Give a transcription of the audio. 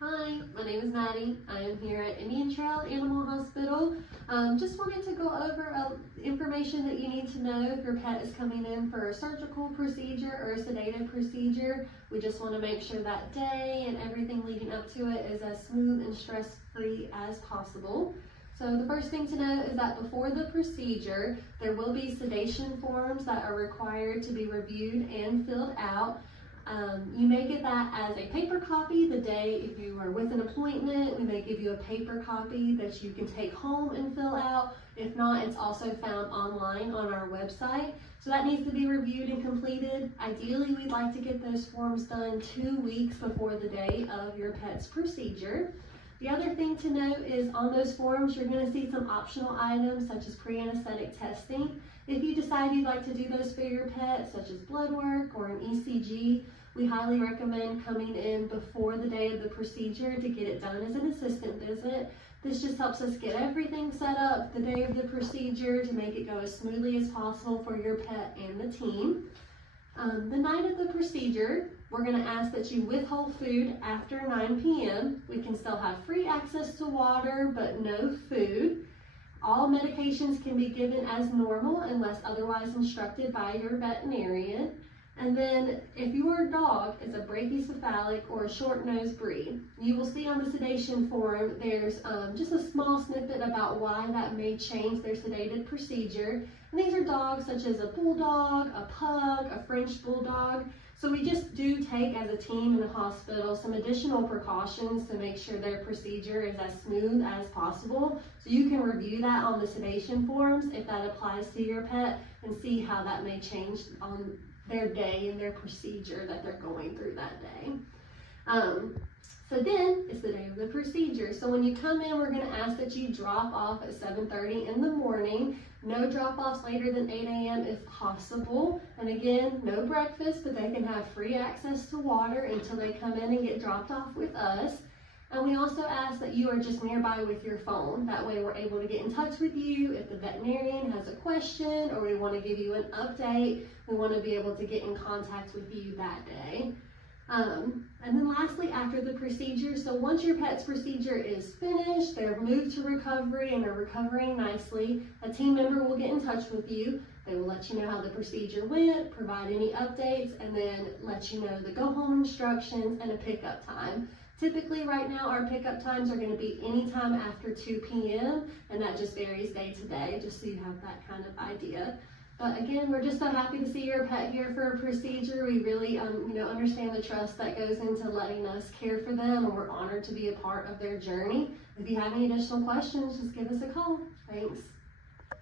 Hi, my name is Maddie. I am here at Indian Trail Animal Hospital. Just wanted to go over information that you need to know if your pet is coming in for a surgical procedure or a sedative procedure. We just want to make sure that day and everything leading up to it is as smooth and stress-free as possible. So the first thing to know is that before the procedure, there will be sedation forms that are required to be reviewed and filled out. You may get that as a paper copy the day if you are with an appointment. We may give you a paper copy that you can take home and fill out. If not, it's also found online on our website. So that needs to be reviewed and completed. Ideally, we'd like to get those forms done 2 weeks before the day of your pet's procedure. The other thing to note is on those forms, you're going to see some optional items such as pre-anesthetic testing. If you decide you'd like to do those for your pet, such as blood work or an ECG, we highly recommend coming in before the day of the procedure to get it done as an assistant visit. This just helps us get everything set up the day of the procedure to make it go as smoothly as possible for your pet and the team. The night of the procedure, we're going to ask that you withhold food after 9 p.m. We can still have free access to water, but no food. All medications can be given as normal unless otherwise instructed by your veterinarian. And then if your dog is a brachycephalic or a short-nosed breed, you will see on the sedation form there's just a small snippet about why that may change their sedated procedure. And these are dogs such as a bulldog, a pug, a French bulldog. So we just do take as a team in the hospital some additional precautions to make sure their procedure is as smooth as possible. So you can review that on the sedation forms if that applies to your pet and see how that may change on their day and their procedure that they're going through that day. So then it's the day of the procedure. So when you come in, we're going to ask that you drop off at 7:30 in the morning. No drop-offs later than 8 a.m. if possible. And again, no breakfast, but they can have free access to water until they come in and get dropped off with us. And we also ask that you are just nearby with your phone. That way we're able to get in touch with you if the veterinarian has a question or we want to give you an update. We want to be able to get in contact with you that day. And then lastly, after the procedure, so once your pet's procedure is finished, they're moved to recovery and they're recovering nicely, a team member will get in touch with you. They will let you know how the procedure went, provide any updates, and then let you know the go home instructions and a pickup time. Typically right now our pickup times are going to be anytime after 2 p.m. and that just varies day to day, just so you have that kind of idea. But again, we're just so happy to see your pet here for a procedure. We really understand the trust that goes into letting us care for them, and we're honored to be a part of their journey. If you have any additional questions, just give us a call. Thanks.